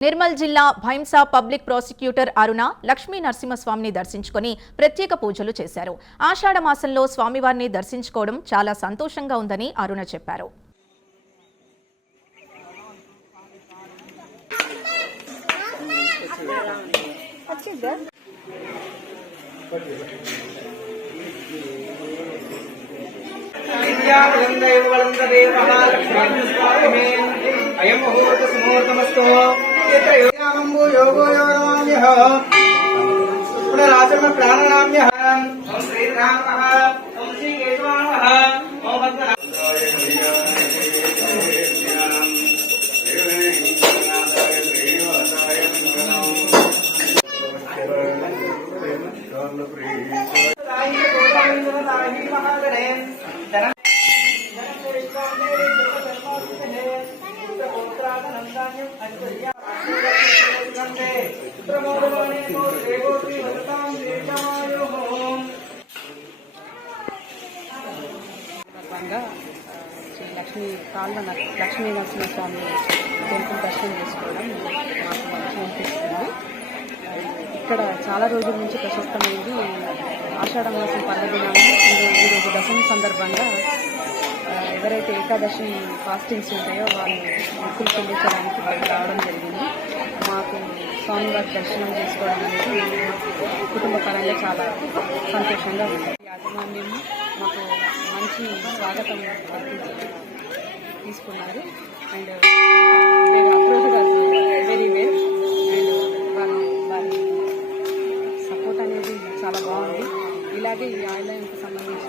నిర్మల్ జిల్లా Bhainsa public prosecutor అరుణ లక్ష్మీ నరసింహస్వామిని దర్శించుకొని ప్రత్యేక పూజలు చేశారు. ఆషాఢ మాసంలో స్వామివారిని దర్శించుకోవడం చాలా సంతోషంగా ఉందని అరుణ చెప్పారు. पुनराचरण प्राणानाम्य ओम श्री राम ओम श्री केशवाः ओम లక్ష్మీ నరసింహస్వామి టెంపుల్ దర్శనం చేసుకోవడం నాకు మంచిగా అనిపిస్తుంది. ఇక్కడ చాలా రోజుల నుంచి ప్రశస్తమైంది. ఆషాఢ మాసం పర్వదినాన్ని ఈరోజు దశమి సందర్భంగా ఎవరైతే ఏకాదశి ఫాస్టింగ్స్ ఉంటాయో వాళ్ళు మొక్కులు చెల్లించడానికి బయట రావడం జరిగింది. మాకు స్వామివారి దర్శనం చేసుకోవడం అనేది కుటుంబపరంగా చాలా సంతోషంగా ఉంది. యాజమాన్యం మాకు మంచి స్వాగతం తీసుకున్నారు and approach very well and వారి సపోర్ట్ అనేది చాలా బాగుంది. ఇలాగే ఈ ఆలయానికి సంబంధించి